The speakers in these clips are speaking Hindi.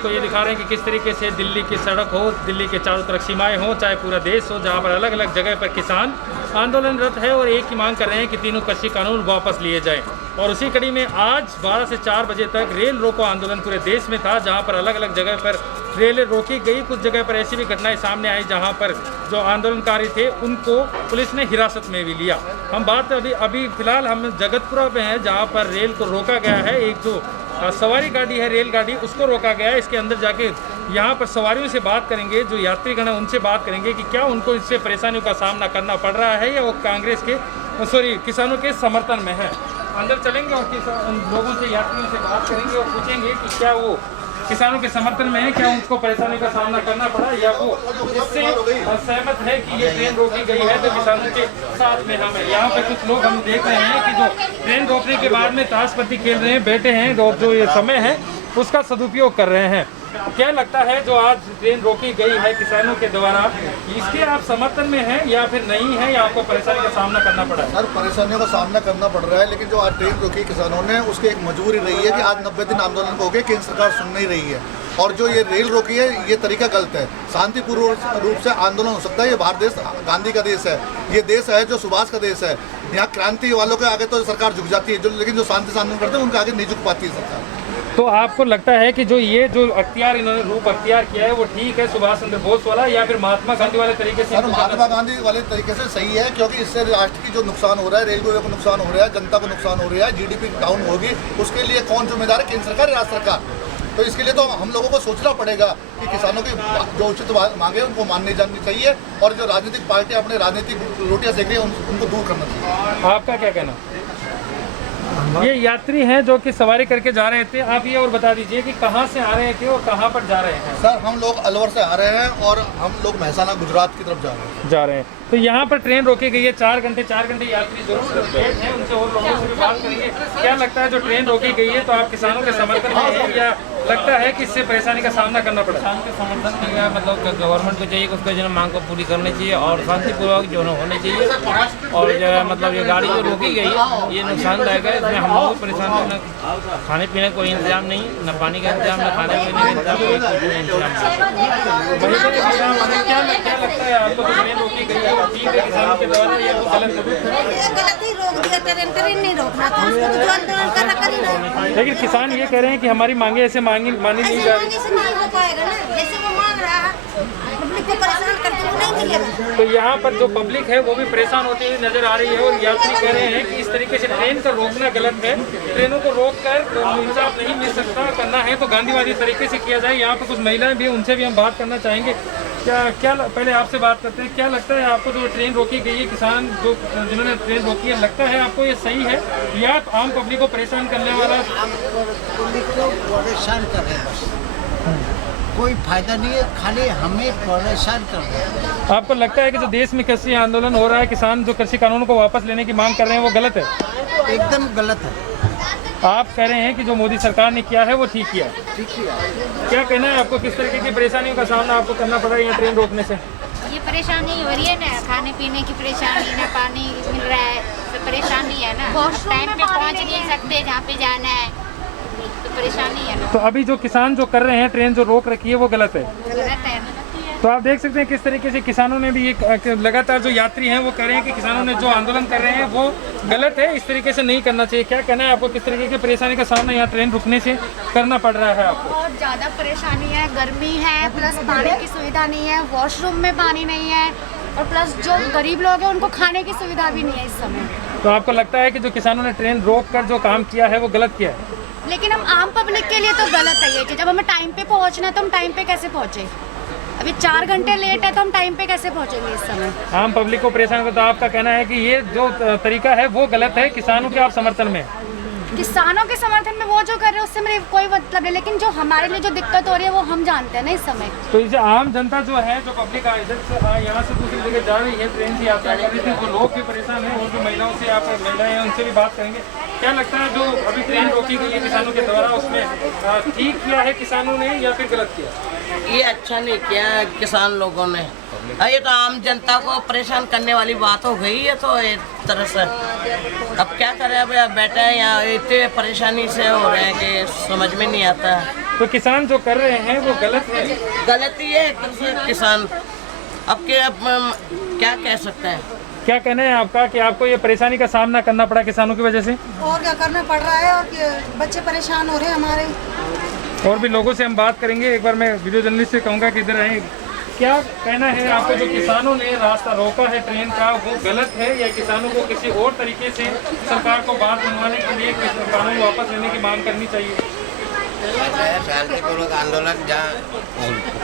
आपको ये दिखा रहे हैं कि किस तरीके से दिल्ली की सड़क हो, दिल्ली के चारों तरफ सीमाएं हो, चाहे पूरा देश हो, जहाँ पर अलग अलग जगह पर किसान आंदोलनरत है और एक ही मांग कर रहे हैं कि तीनों कृषि कानून वापस लिए जाएं। और उसी कड़ी में आज 12 से 4 बजे तक रेल रोको आंदोलन पूरे देश में था, जहाँ पर अलग अलग जगह पर रेलें रोकी गई। कुछ जगह पर ऐसी भी घटनाएं सामने आई जहाँ पर जो आंदोलनकारी थे उनको पुलिस ने हिरासत में भी लिया। हम बात अभी फिलहाल हम जगतपुरा में हैं, जहाँ पर रेल को रोका गया है। एक जो सवारी गाड़ी है, रेलगाड़ी, उसको रोका गया है। इसके अंदर जाके यहाँ पर सवारियों से बात करेंगे, जो यात्रीगण है उनसे बात करेंगे कि क्या उनको इससे परेशानियों का सामना करना पड़ रहा है या वो कांग्रेस के किसानों के समर्थन में है। अंदर चलेंगे और लोगों से, यात्रियों से बात करेंगे और पूछेंगे कि क्या वो किसानों के समर्थन में है, क्या उनको परेशानी का सामना करना पड़ा या वो इससे सहमत है कि ये ट्रेन रोकी गई है तो किसानों के साथ में हम हैं। यहाँ पे कुछ लोग हम देख रहे हैं कि जो ट्रेन रोकने के बाद में ताश पत्ती खेल रहे हैं, बैठे हैं और जो ये समय है उसका सदुपयोग कर रहे हैं। क्या लगता है जो आज ट्रेन रोकी गई है किसानों के द्वारा, इसके आप समर्थन में हैं या फिर नहीं है, या आपको परेशानी का सामना करना पड़ा है? सर, परेशानियों का सामना करना पड़ रहा है, लेकिन जो आज ट्रेन रोकी किसानों ने उसकी एक मजबूरी रही है कि आज 90 दिन आंदोलन हो गए, केंद्र सरकार सुन नहीं रही है। और जो ये रेल रोकी है ये तरीका गलत है। शांतिपूर्ण रूप से आंदोलन हो सकता है। ये भारत देश गांधी का देश है, ये देश है जो सुभाष का देश है। यहाँ क्रांति वालों के आगे तो सरकार झुक जाती है, लेकिन जो शांति से आंदोलन करते हैं उनके आगे नहीं झुक पाती है सरकार। तो आपको लगता है कि जो अख्तियार इन्होंने रूप अख्तियार किया है वो ठीक है, सुभाष चंद्र बोस वाला, या फिर महात्मा गांधी वाले तरीके से? महात्मा गांधी वाले तरीके से सही है, क्योंकि इससे राष्ट्र की जो नुकसान हो रहा है, रेलवे को नुकसान हो रहा है, जनता को नुकसान हो रहा है, जीडीपी डाउन होगी, उसके लिए कौन जिम्मेदार है? केंद्र सरकार, राज्य सरकार। तो इसके लिए तो हम लोगों को सोचना पड़ेगा कि किसानों की जो उचित मांगे उनको माननी जानी चाहिए, और जो राजनीतिक पार्टी अपने राजनीतिक रोटियां सेक रही है उनको दूर करना चाहिए। आपका क्या कहना? ये यात्री हैं जो कि सवारी करके जा रहे थे, आप ये और बता दीजिए कि कहाँ से आ रहे थे और कहाँ पर जा रहे हैं? सर, हम लोग अलवर से आ रहे हैं और हम लोग महसाना गुजरात की तरफ जा रहे हैं। तो यहाँ पर ट्रेन रोकी गई है 4 घंटे यात्री जरूर हैं, उनसे और लोगों से भी बात करेंगे। क्या लगता है जो ट्रेन रोकी गई है तो आप किसानों के समर्थन में हैं या लगता है कि इससे परेशानी का सामना करना पड़ा? किसान के समर्थन में है, मतलब गवर्नमेंट को चाहिए कि उसका जो मांग को पूरी करनी चाहिए और शांतिपूर्वक जो होने चाहिए। और जो है मतलब ये गाड़ी जो रोकी गई है ये नुकसानदायक है, इसमें हम लोग परेशान हैं। न खाने पीने का कोई इंतजाम नहीं, न पानी का इंतजाम, न खाने पीने का इंतजाम, कोई इंतजाम नहीं। क्या लगता है आपको ट्रेन रोकी गई है ठीक है किसानों के द्वारा, ये गलत ही रोक दिया, ट्रेन नहीं रोकना था उसको, तो जो आंदोलन कर रहा। लेकिन किसान ये कह रहे हैं कि हमारी मांगे ऐसे मानी नहीं जा रही। नहीं हो पाएगा ना, जैसे वो मांग रहा है पब्लिक को परेशान करके वो नहीं मिलेगा। तो यहाँ पर जो पब्लिक है वो भी परेशान होती हुई नजर आ रही है और यात्री कह रहे हैं कि इस तरीके से ट्रेन का रोकना गलत है। ट्रेनों को रोककर इंसाफ नहीं मिल सकता, करना है तो गांधीवादी तरीके से किया जाए। यहाँ पर कुछ महिलाएं भी, उनसे भी हम बात करना चाहेंगे। क्या पहले आपसे बात करते हैं, क्या लगता है आपको जो ट्रेन रोकी गई है, किसान जो जिन्होंने ट्रेन रोकी है, लगता है आपको ये सही है या आम पब्लिक को परेशान करने वाला? पब्लिक को परेशान कर रहे हैं, बस कोई फायदा नहीं है, खाली हमें परेशान कर रहे हैं। आपको लगता है कि जो देश में कृषि आंदोलन हो रहा है, किसान जो कृषि कानूनों को वापस लेने की मांग कर रहे हैं वो गलत है? एकदम गलत है। आप कह रहे हैं कि जो मोदी सरकार ने किया है वो ठीक किया? ठीक है। क्या कहना है आपको, किस तरीके की परेशानियों का सामना आपको करना पड़ा यहाँ ट्रेन रोकने से? ये परेशानी हो रही है ना, खाने पीने की परेशानी, ना पानी मिल रहा है, तो परेशानी है ना। टाइम पे पहुँच नहीं सकते जहाँ पे जाना है, तो परेशानी है ना। तो अभी जो किसान जो कर रहे हैं, ट्रेन जो रोक रखी है वो गलत है? गलत है ना। तो आप देख सकते हैं किस तरीके से किसानों ने भी एक लगातार जो यात्री हैं वो कह रहे हैं कि किसानों ने जो आंदोलन कर रहे हैं वो गलत है, इस तरीके से नहीं करना चाहिए। क्या कहना है आपको, किस तरीके की परेशानी का सामना यहाँ ट्रेन रुकने से करना पड़ रहा है आपको? बहुत ज़्यादा परेशानी है, गर्मी है, प्लस पानी की सुविधा नहीं है, वॉशरूम में पानी नहीं है, और प्लस जो गरीब लोग हैं उनको खाने की सुविधा भी नहीं है इस समय। तो आपको लगता है कि जो किसानों ने ट्रेन रोक कर जो काम किया है वो गलत किया है? लेकिन हम आम पब्लिक के लिए तो गलत है ये चीज़। जब हमें टाइम पे पहुंचना है तो हम टाइम पे कैसे पहुंचे? अभी 4 घंटे लेट है तो हम टाइम पे कैसे पहुंचेंगे इस समय? आम पब्लिक को परेशान करता, आपका कहना है कि ये जो तरीका है वो गलत है, किसानों के आप समर्थन में? किसानों के समर्थन में वो जो कर रहे हैं उससे मेरे कोई मतलब नहीं, लेकिन जो हमारे लिए जो दिक्कत हो रही है वो हम जानते हैं ना इस समय। तो इसे आम जनता जो है, जो पब्लिक इधर से यहाँ से दूसरी जगह जा रही है, ट्रेन से यात्रा कर रही थी, वो लोग भी परेशान हैं। और जो महिलाओं से आप महिलाएं हैं उनसे भी बात करेंगे। क्या लगता है जो अभी ट्रेन रोकी गई है किसानों के द्वारा, उसमें ठीक किया है किसानों ने या फिर गलत किया? ये अच्छा नहीं किया किसान लोगों ने, ये तो आम जनता को परेशान करने वाली बात हो गई है। तो एक तरह से अब क्या करें, अब बैठे हैं यहाँ, इतने परेशानी से हो रहे हैं कि समझ में नहीं आता। तो किसान जो कर रहे हैं वो गलत है। गलती है किसान अब क्या कह सकते हैं। क्या कहना है आपका कि आपको ये परेशानी का सामना करना पड़ा किसानों की वजह से? और क्या करना पड़ रहा है, और बच्चे परेशान हो रहे हैं हमारे। और भी लोगों से हम बात करेंगे। एक बार मैं वीडियो जर्नलिस्ट से कहूँगा कि इधर आए। क्या कहना है आपको, जो किसानों ने रास्ता रोका है ट्रेन का, वो गलत है या किसानों को किसी और तरीके से सरकार को बात मनवाने के लिए कानून वापस लेने की मांग करनी चाहिए? ऐसा है, शांतिपूर्वक आंदोलन जहाँ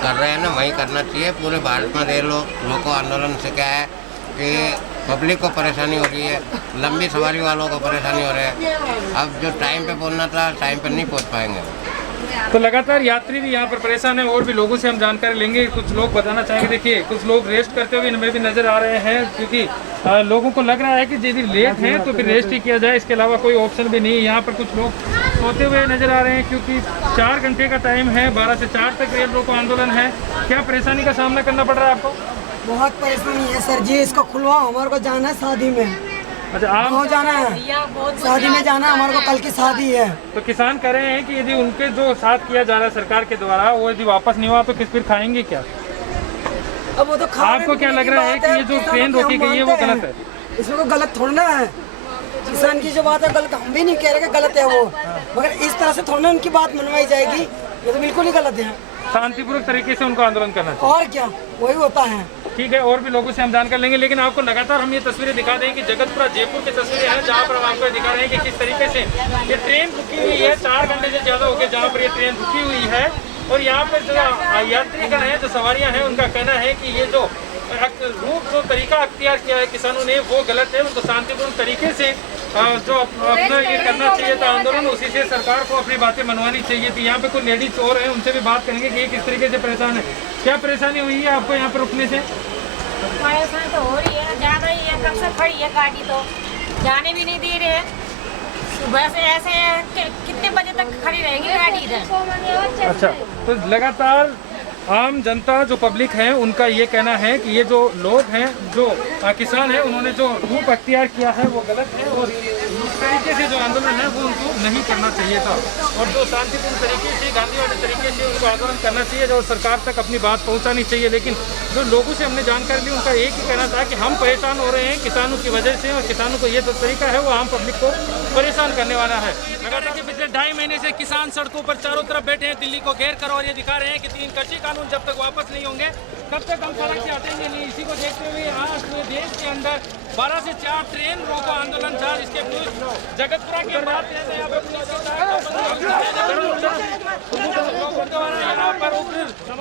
कर रहे हैं ना वहीं करना चाहिए। पूरे भारत में रेल रोको आंदोलन से क्या है कि पब्लिक को परेशानी हो रही है, लंबी सवारी वालों को परेशानी हो रही है। अब जो टाइम पे पहुंचना था टाइम पे नहीं पहुंच पाएंगे। तो लगातार यात्री भी यहाँ पर परेशान है। और भी लोगों से हम जानकारी लेंगे। कुछ लोग बताना चाहेंगे। देखिए, कुछ लोग रेस्ट करते हुए हमें भी नजर आ रहे हैं, क्योंकि लोगों को लग रहा है कि यदि लेट है तो फिर रेस्ट ही किया जाए, इसके अलावा कोई ऑप्शन भी नहीं है। यहाँ पर कुछ लोग सोते हुए नजर आ रहे हैं, क्योंकि 4 घंटे का टाइम है, 12 से 4 तक रेल रोको आंदोलन है। क्या परेशानी का सामना करना पड़ रहा है आपको? बहुत परेशानी है सर जी, इसको खुलवाओ, हमारे को जाना है शादी में। अच्छा, आप हो जाना है शादी में जाना, हमारे को कल की शादी है। तो किसान कह रहे हैं कि यदि उनके जो साथ किया जा रहा है सरकार के द्वारा, वो यदि वापस नहीं हुआ तो फिर खाएंगे क्या? अब वो तो आपको क्या लग रहा है कि ये जो ट्रेन रोकी गई है वो गलत है? इसमें कोई गलत थोड़ा ना है। किसान की जो बात है गलत, हम भी नहीं कह रहे कि गलत है वो, मगर इस तरह से थोड़ा उनकी बात मनवाई जाएगी, ये तो बिल्कुल ही गलत है। शांतिपूर्वक तरीके से उनको आंदोलन करना चाहिए। और क्या, वही होता है। ठीक है, और भी लोगों से हम जानकर लेंगे। लेकिन आपको लगातार हम ये तस्वीरें दिखा दें कि जगतपुरा जयपुर की तस्वीरें हैं, जहाँ पर हम आपको दिखा रहे हैं कि किस तरीके से ये ट्रेन रुकी हुई है। 4 घंटे से ज़्यादा हो गए जहाँ पर ये ट्रेन रुकी हुई है। और यहाँ पर जो यात्रीगण हैं, जो सवारियाँ हैं, उनका कहना है कि ये जो जो तरीका अख्तियार किया है किसानों ने वो गलत है। उनको शांतिपूर्ण तरीके से जो अपना ये करना चाहिए था आंदोलन, उसी से सरकार को अपनी बातें मनवानी चाहिए थी। यहाँ पे कुछ लेडीज और हैं, उनसे भी बात करेंगे कि ये किस तरीके से परेशान है। क्या परेशानी हुई है आपको यहाँ पर रुकने से? परेशानी तो हो रही है, ज़्यादा ही है। कब से खड़ी है गाड़ी, तो जाने भी नहीं दे रहे हैं। सुबह से ऐसे है कि कितने बजे तक खड़ी रहेगी गाड़ी इधर? अच्छा, तो लगातार आम जनता जो पब्लिक है उनका ये कहना है कि ये जो लोग हैं, जो किसान हैं, उन्होंने जो रूप अख्तियार किया है वो गलत है। और इस तरीके से जो आंदोलन है वो उनको नहीं करना चाहिए था। और जो शांतिपूर्ण तरीके से, गांधीवादी तरीके से उनको आंदोलन करना चाहिए और सरकार तक अपनी बात पहुंचानी चाहिए। लेकिन जो लोगों से हमने जानकारी ली, उनका एक ही कहना था कि हम परेशान हो रहे हैं किसानों की वजह से, और किसानों को ये जो तरीका है वो आम पब्लिक को परेशान करने वाला है। लगातार के पिछले 2.5 महीने से किसान सड़कों पर चारों तरफ बैठे हैं, दिल्ली को घेर कर, और ये दिखा रहे हैं कि 3 कृषि कानून जब तक वापस नहीं होंगे तब तक हम सड़क से हटेंगे नहीं। इसी को देखते हुए आज पूरे देश के अंदर 12 से 4 ट्रेन रोको आंदोलन था, जिसके जगतपुरा के बाद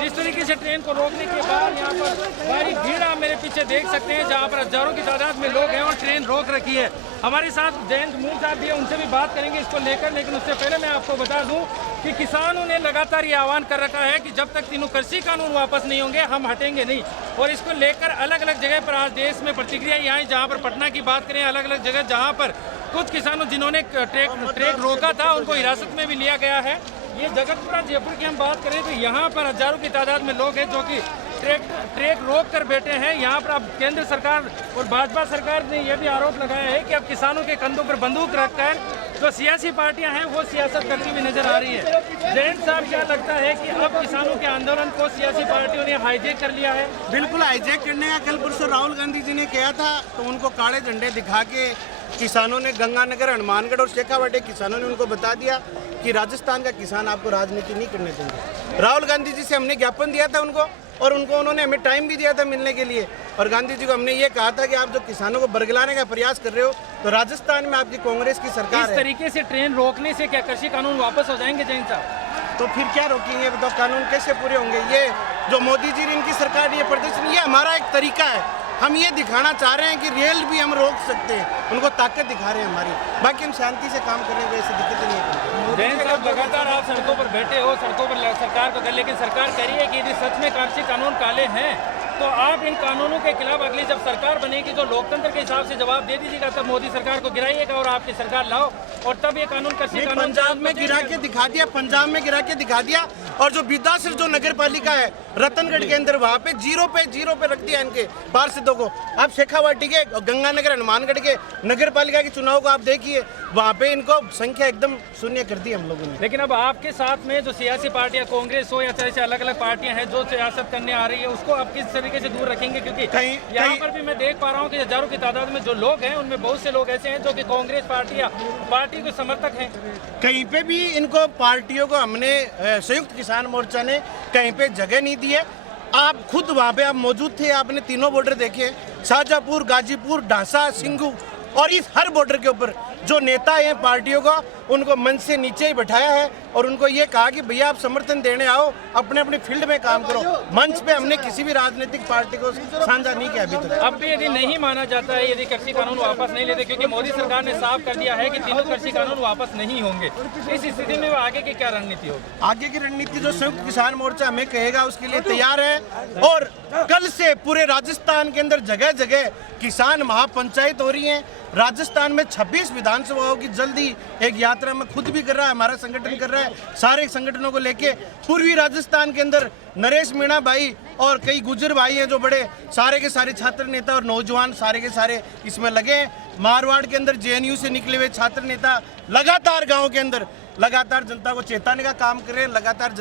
जिस तरीके से ट्रेन को रोकने के बाद यहाँ पर भारी भीड़ आप मेरे पीछे देख सकते हैं, जहाँ पर हजारों की तादाद में लोग हैं और ट्रेन रोक रखी है। हमारे साथ जयंत मूल साहब भी है, उनसे भी बात करेंगे इसको लेकर। लेकिन उससे पहले मैं आपको बता दूं कि किसानों ने लगातार ये आह्वान कर रखा है कि जब तक 3 कृषि कानून वापस नहीं होंगे हम हटेंगे नहीं। और इसको लेकर अलग अलग जगह पर आज देश में प्रतिक्रिया आई, जहाँ पर पटना की बात करें, अलग अलग जगह जहाँ पर कुछ किसानों जिन्होंने ट्रेन रोका था उनको हिरासत में भी लिया गया है। ये जगतपुरा जयपुर की हम बात करें तो यहाँ पर हजारों की तादाद में लोग हैं जो कि ट्रेन रोक कर बैठे हैं। यहाँ पर अब केंद्र सरकार और भाजपा सरकार ने यह भी आरोप लगाया है कि अब किसानों के कंधों पर बंदूक रखकर जो सियासी पार्टियां हैं वो सियासत करती हुई नजर आ रही है। जयंत साहब, क्या लगता है कि अब किसानों के आंदोलन को सियासी पार्टियों ने हाईजैक कर लिया है? बिल्कुल हाईजैक करने का कल परसों राहुल गांधी जी ने किया था, तो उनको काले झंडे दिखा के किसानों ने गंगानगर, हनुमानगढ़ और शेखावाटी किसानों ने उनको बता दिया कि राजस्थान का किसान आपको राजनीति नहीं करने देंगे। राहुल गांधी जी से हमने ज्ञापन दिया था उनको, और उन्होंने हमें टाइम भी दिया था मिलने के लिए। और गांधी जी को हमने ये कहा था कि आप जो किसानों को बरगलाने का प्रयास कर रहे हो, तो राजस्थान में आपकी कांग्रेस की सरकार है। इस तरीके से ट्रेन रोकने से क्या कृषि कानून वापस हो जाएंगे जयंत साहब? तो फिर क्या रोकेंगे? तो कानून कैसे पूरे होंगे? ये जो मोदी जी इनकी सरकार, ये प्रदर्शन, ये हमारा एक तरीका है। हम ये दिखाना चाह रहे हैं कि रेल भी हम रोक सकते हैं, उनको ताकत दिखा रहे हैं हमारी। बाकी हम शांति से काम कर रहे हैं, ऐसी दिक्कतें नहीं है। जयंत साहब, लगातार आप सड़कों पर बैठे हो, सड़कों पर सरकार को कर, लेकिन सरकार कह रही है कि यदि सच में कृषि कानून काले हैं तो आप इन कानूनों के खिलाफ अगली जब सरकार बनेगी तो लोकतंत्र के हिसाब से जवाब दे दीजिएगा, तब मोदी सरकार को गिराइएगा और आपकी सरकार लाओ और तब ये कानून कृषि कानून पंजाब में गिरा के दिखा दिया, पंजाब में गिरा के दिखा दिया। और जो बिदासर जो नगर पालिका है रतनगढ़ के अंदर, वहाँ पे जीरो पे रख दिया इनके पार्षदों को। आप शेखावाटी के, गंगानगर, हनुमानगढ़ के नगर पालिका के चुनाव को आप देखिए, वहाँ पे इनको संख्या एकदम शून्य कर दी हम लोगों ने। लेकिन अब आपके साथ में जो सियासी पार्टियां, कांग्रेस हो या जैसे अलग अलग पार्टियां हैं जो सियासत करने आ रही है, उसको आप किस तरीके से दूर रखेंगे? क्योंकि यहाँ पर भी मैं देख पा रहा हूँ कि हजारों की तादाद में जो लोग हैं उनमें बहुत से लोग ऐसे हैं जो कि कांग्रेस पार्टी के समर्थक हैं। कहीं पे भी इनको पार्टियों को हमने संयुक्त किसान मोर्चा ने कहीं पे जगह नहीं दी है। आप खुद वहाँ पे आप मौजूद थे, आपने तीनों बॉर्डर देखे, शाहजहाँपुर, गाजीपुर, ढांसा, सिंगू, और इस हर बॉर्डर के ऊपर जो नेता हैं पार्टियों का, उनको मंच से नीचे ही बैठाया है और उनको ये कहा कि भैया आप समर्थन देने आओ, अपने अपने फील्ड में काम करो। मंच पे हमने किसी भी राजनीतिक पार्टी को साझा नहीं किया अभी तक। अब भी यदि नहीं माना जाता है, यदि कृषि कानून वापस नहीं लेते, क्योंकि मोदी सरकार ने साफ कर दिया है कि तीनों कृषि कानून वापस नहीं होंगे, इस स्थिति में आगे की क्या रणनीति होगी? आगे की रणनीति जो संयुक्त किसान मोर्चा हमें कहेगा उसके लिए तैयार है। और कल से पूरे राजस्थान के अंदर जगह जगह किसान महापंचायत हो रही है। राजस्थान में 26 विधानसभाओं की जल्दी एक यात्रा में खुद भी कर रहा है, हमारा संगठन कर रहा है, सारे संगठनों को लेके। पूर्वी राजस्थान के अंदर नरेश मीणा भाई और कई गुजर भाई हैं जो बड़े सारे के सारे छात्र नेता और नौजवान सारे के सारे इसमें लगे हैं। मारवाड़ के अंदर JNU से निकले हुए छात्र नेता लगातार गाँव के अंदर लगातार जनता को चेताने का काम कर रहे हैं। लगातार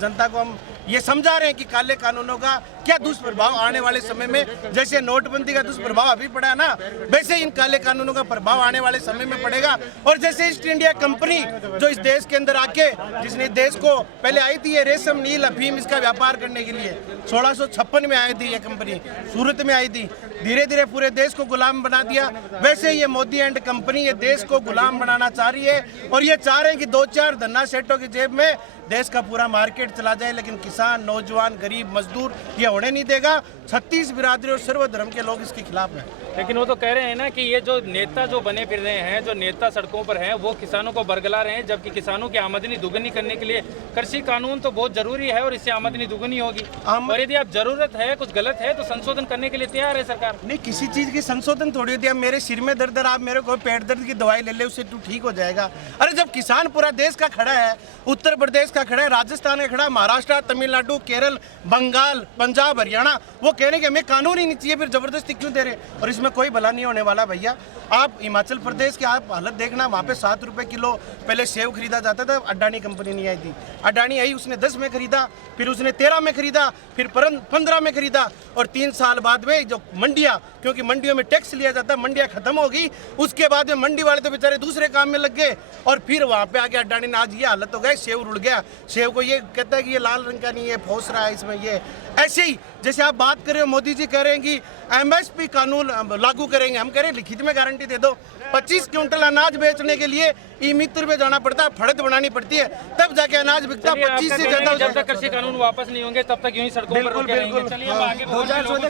जनता को हम ये समझा रहे हैं कि काले कानूनों का क्या दुष्प्रभाव आने वाले समय में, जैसे नोटबंदी का दुष्प्रभाव अभी पड़ा है ना, वैसे इन काले कानूनों का प्रभाव आने वाले समय में पड़ेगा। और जैसे ईस्ट इंडिया कंपनी जो इस देश के अंदर आके, जिसने देश को पहले आई थी ये रेशम, नील, अफीम इसका व्यापार करने के लिए, 1656 में आई थी ये कंपनी, सूरत में आई थी, धीरे धीरे पूरे देश को गुलाम बना दिया। वैसे ये मोदी एंड कंपनी ये देश को गुलाम बनाना चाह रही है और ये चाह रहे हैं कि 2-4 धन्ना सेठों की जेब में देश का पूरा मार्केट चला जाए। लेकिन किसान, नौजवान, गरीब, मजदूर ये होने नहीं देगा। 36 बिरादरी और सर्वधर्म के लोग इसके खिलाफ हैं। लेकिन वो तो कह रहे हैं ना कि ये जो नेता जो बने फिर रहे हैं, जो नेता सड़कों पर हैं, वो किसानों को बरगला रहे हैं, जबकि किसानों की आमदनी दुगनी करने के लिए कृषि कानून तो बहुत जरूरी है और इससे आमदनी दुगनी होगी। और यदि आप जरूरत है, कुछ गलत है तो संशोधन करने के लिए तैयार है सरकार। नहीं, किसी चीज की संशोधन थोड़ी होती है। मेरे सिर में दर्द है, आप मेरे को पेट दर्द की दवाई ले ले, उससे तू ठीक हो जाएगा। अरे जब किसान पूरा देश का खड़ा है, उत्तर प्रदेश का खड़ा है, राजस्थान का खड़ा, महाराष्ट्र, तमिलनाडु, केरल, बंगाल, पंजाब, हरियाणा, वो कह रहे कि हमें कानून ही नहीं चाहिए, फिर जबरदस्ती क्यों दे रहे? और इसमें कोई भला नहीं होने वाला भैया। आप हिमाचल प्रदेश की आप हालत देखना, वहाँ पे 7 रुपए किलो पहले सेव खरीदा जाता था। अडानी कंपनी नहीं आई थी, अडानी आई, उसने 10 में खरीदा, फिर उसने 13 में खरीदा, फिर 15 में खरीदा। और 3 साल बाद में जो मंडियाँ, क्योंकि मंडियों में टैक्स लिया जाता है, मंडियाँ खत्म हो गई, उसके बाद में मंडी वाले तो बेचारे दूसरे काम में लग गए। और फिर वहाँ पे आके अडानी ने आज ये हालत हो गई, सेव रुड़ गया। सेव को ये कहता है कि ये लाल रंग का नहीं है, फौस रहा है इसमें। ये ऐसे ही जैसे आप बात कर रहे हो, मोदी जी कह रहे हैं कि MSP कानून लागू करेंगे, हम कह रहे हैं लिखित में गारंटी दे दो। 25 क्विंटल अनाज बेचने के लिए ई-मित्र पे जाना पड़ता है, फड़त बनानी पड़ती है, तब जाके अनाज बिकता है। 25 से ज्यादा। जब तक कृषि कानून वापस नहीं होंगे तब तक यूं ही सड़कों पर रुके रहेंगे। चलिए हम आगे 2014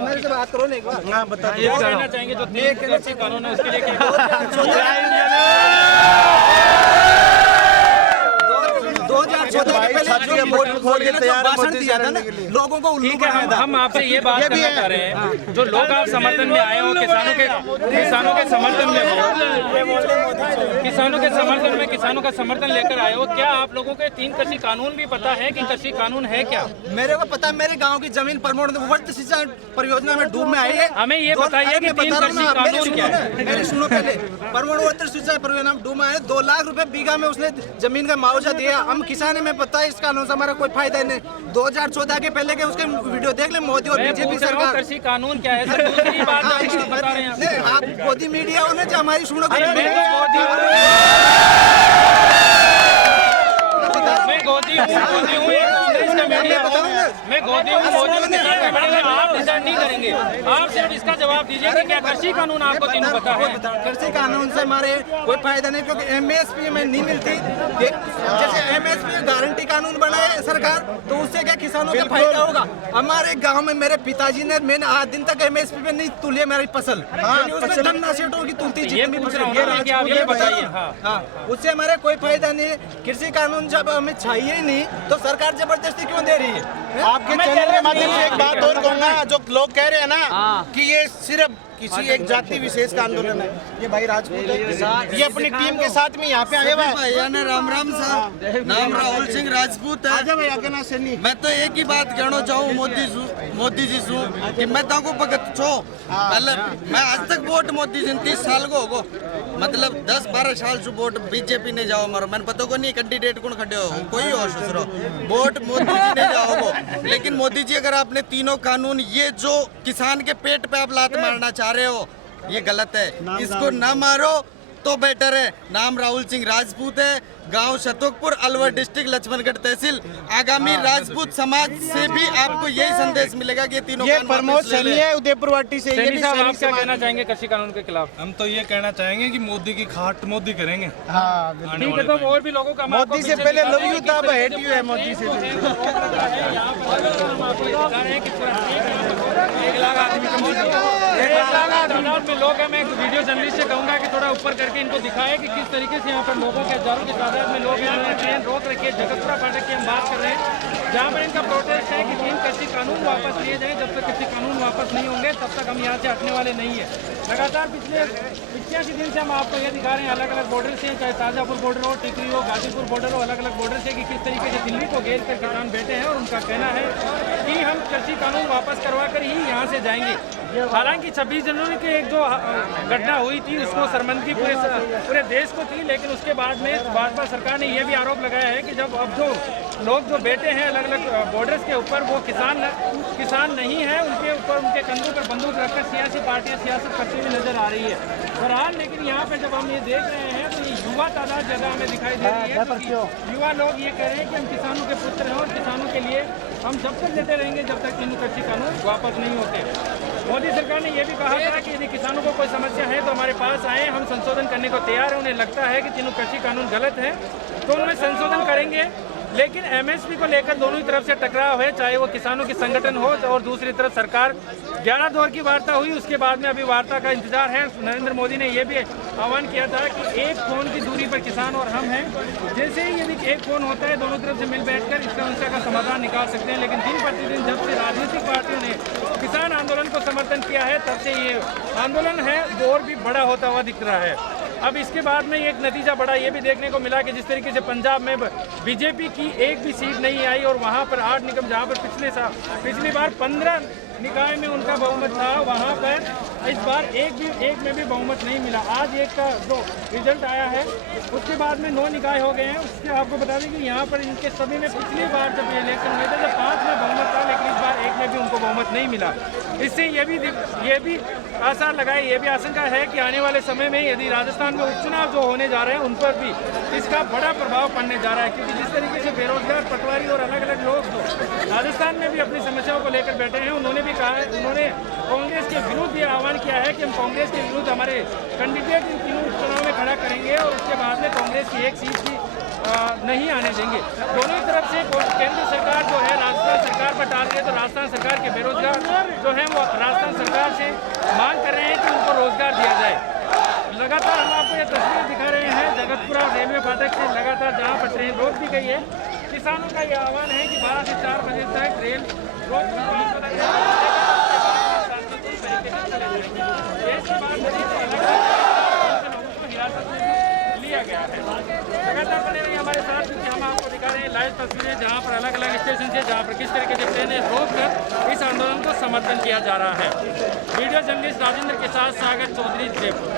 मेरे से बात करो नहीं, हाँ बता ये कहना चाहेंगे जो कृषि कानून है उसके लिए लोगों को उल्लू बनाया था। हम आपसे ये बात करना चाह रहे हैं, जो लोग आप समर्थन में आए हो, किसानों के समर्थन में हो, किसानों का समर्थन लेकर आए हो, क्या आप लोगों के 3 कृषि कानून भी पता है कि कृषि कानून है क्या? मेरे को पता, मेरे गांव की जमीन परमोट सिंचाई परियोजना में डूब में आई है। हमें ये बताइए कि 3 कृषि कानून क्या है? मेरे सुनो पहले, परमोट सिंचाई परियोजना में डूब में आए, 2 लाख रुपए बीघा में उसने जमीन का मुआवजा दिया। हम किसान में पता है इस कानून से हमारा कोई फायदा नहीं। 2014 के पहले के उसके वीडियो देख ले, मोदी और बीजेपी सरकार। कृषि कानून क्या है सर? दूसरी बात बता रहे हैं आप मोदी मीडिया होने जो हमारी सुनो। मैं गोदी हूँ, आप डिसाइड नहीं करेंगे। आप सिर्फ इसका जवाब दीजिए कि क्या कृषि कानून आपको तीनों पता है? कृषि कानून से हमारे कोई फायदा नहीं, क्योंकि MSP में नहीं मिलती। जैसे MSP गारंटी कानून बनाए सरकार, तो उससे क्या किसानों का फायदा होगा? हमारे गांव में मेरे पिताजी ने, मैंने आज दिन तक MSP पे नहीं तुली मेरी फसल, उसमें धन्ना सेठों की तुलती जी। उससे हमारे कोई फायदा नहीं। कृषि कानून जब हमें चाहिए ही नहीं तो सरकार जबरदस्ती क्यों दे रही है? आपके चैनल के माध्यम से एक बात और कहूँगा, जो लोग कह रहे हैं ना कि ये सिर्फ किसी एक जाति विशेष का आंदोलन है, ये भाई राजपूत है, ये अपनी टीम के साथ में यहाँ पे आए हुए हैं। राम राम साहब, नाम राहुल सिंह राजपूत है। आजा भाई आगे ना सनी। मैं तो एक ही बात कहना चाहूँ मोदी जी से कि मैं ताको भगत छो, मतलब मैं आज तक वोट मोदी जी 30 साल को होगो, मतलब 10-12 साल से वोट बीजेपी ने जाओ मारो, मैंने पता को नहीं कैंडिडेट कौन खड़े हो, कोई हो ससुरो वोट मोदी जी ने जाओगो। लेकिन मोदी जी अगर आपने तीनों कानून, ये जो किसान के पेट पे आप लात मारना चाह रहे हो, ये गलत है, इसको ना मारो तो बेटर है। नाम राहुल सिंह राजपूत है, गांव शतोकपुर, अलवर डिस्ट्रिक्ट, लक्ष्मणगढ़ तहसील। आगामी राजपूत समाज से भी आपको यही संदेश मिलेगा कि तीनों ये प्रमोद सैनी है उदयपुर वाटी से। सैनी साहब, आप क्या कहना चाहेंगे कृषि कानून के खिलाफ? हम तो ये कहना चाहेंगे कि मोदी की खाट मोदी करेंगे। हाँ ठीक है, तो और भी लोगों का मोदी से पहले लव यू था, अब हेट यू है मोदी से। में लोग हैं, मैं वीडियो जर्नलिस्ट से कहूँगा कि थोड़ा ऊपर करके इनको दिखाए कि किस तरीके से यहाँ पर लोगों के हजारों की तादाद में लोग हैं। ट्रेन रोक रखी है, जगतपुरा फाटक की हम बात कर रहे हैं, जहाँ पर इनका प्रोटेस्ट है कि 3 कृषि कानून वापस लिए जाएं। जब तक कृषि कानून वापस नहीं होंगे तब तक हम यहाँ से हटने वाले नहीं है। लगातार पिछले 85 दिन से हम आपको ये दिखा रहे हैं, अलग अलग बॉर्डर से, चाहे शाहजहाँपुर बॉर्डर हो, टिकरी हो, गाजीपुर बॉर्डर हो, अलग अलग बॉर्डर से, कि किस तरीके से दिल्ली को घेर कर किसान बैठे हैं और उनका कहना है कि हम कृषि कानून वापस करवा कर ही यहाँ से जाएंगे। हालांकि 26 जनवरी की एक जो घटना हुई थी उसको शर्मिंदगी पूरे देश को थी, लेकिन उसके बाद में भाजपा सरकार ने यह भी आरोप लगाया है कि जब अब जो लोग जो बैठे हैं अलग अलग बॉर्डर्स के ऊपर वो किसान नहीं है, उनके ऊपर उनके कंधों पर बंदूक रखकर सियासी पार्टियां सियासत करती हुई नजर आ रही है बहरहाल। लेकिन यहाँ पे जब हम ये देख रहे हैं तो ये युवा तादाद ज़्यादा हमें दिखाई दे रही है, क्योंकि युवा लोग ये कह रहे हैं कि हम किसानों के पुत्र हैं और किसानों के लिए हम जब तक लेते रहेंगे जब तक तीनों कृषि कानून वापस नहीं होते। मोदी सरकार ने यह भी कहा था कि यदि किसानों को कोई समस्या है तो हमारे पास आए, हम संशोधन करने को तैयार हैं। उन्हें लगता है कि तीनों कृषि कानून गलत है तो उन्हें संशोधन करेंगे। लेकिन एमएसपी को लेकर दोनों ही तरफ से टकराव है, चाहे वो किसानों की संगठन हो और दूसरी तरफ सरकार। 11 दौर की वार्ता हुई, उसके बाद में अभी वार्ता का इंतजार है। नरेंद्र मोदी ने यह भी आह्वान किया था कि एक फोन की दूरी पर किसान और हम हैं। जैसे ही यदि एक फोन होता है दोनों तरफ से मिल बैठकर इस समस्या का समाधान निकाल सकते हैं। लेकिन दिन प्रतिदिन जब से राजनीतिक पार्टियों ने किसान आंदोलन को समर्थन किया है तब से ये आंदोलन है वो और भी बड़ा होता हुआ दिख रहा है। अब इसके बाद में एक नतीजा बड़ा ये भी देखने को मिला कि जिस तरीके से पंजाब में बीजेपी की एक भी सीट नहीं आई और वहाँ पर 8 निगम, जहाँ पर पिछली बार 15 निकाय में उनका बहुमत था, वहाँ पर इस बार एक में भी बहुमत नहीं मिला। आज एक का जो रिजल्ट आया है उसके बाद में 9 निकाय हो गए हैं। उससे आपको बता दें कि यहाँ पर इनके सभी में पिछली बार जब इलेक्शन हुए थे जब 5 में बहुमत था, लेकिन इस बार 1 में भी उनको बहुमत नहीं मिला। इससे ये भी आसार लगाए, ये भी आशंका है कि आने वाले समय में यदि राजस्थान में उपचुनाव जो होने जा रहे हैं उन पर भी इसका बड़ा प्रभाव पड़ने जा रहा है, क्योंकि जिस तरीके से बेरोजगार, पटवारी और अलग अलग लोग जो राजस्थान में भी अपनी समस्याओं को लेकर बैठे हैं, उन्होंने भी कहा है, उन्होंने कांग्रेस के विरुद्ध ये आह्वान किया है कि हम कांग्रेस के विरुद्ध हमारे कैंडिडेट इन तीनों उपचुनाव में खड़ा करेंगे और उसके बाद में कांग्रेस की एक सीट भी नहीं आने देंगे। दोनों ही तरफ से केंद्र सरकार जो है राजस्थान सरकार पर डाल रही है, तो राजस्थान सरकार के बेरोजगार जो हैं वो राजस्थान सरकार से मांग कर रहे हैं कि उनको रोजगार दिया जाए। लगातार हम आपको ये तस्वीर दिखा रहे हैं जगतपुरा रेलवे फाटक से, लगातार जहाँ पर ट्रेन रोक दी गई है। किसानों का ये आह्वान है कि 12 से 4 बजे तक रेल लिया गया है। लगातार बने रहिए हमारे साथ, क्योंकि हम आपको दिखा रहे हैं लाइव तस्वीरें जहाँ पर अलग अलग स्टेशन से जहाँ पर किस तरीके से ट्रेनें रोककर इस आंदोलन को समर्थन किया जा रहा है। वीडियो जर्नलिस्ट राजेंद्र के साथ सागर चौधरी जयपुर।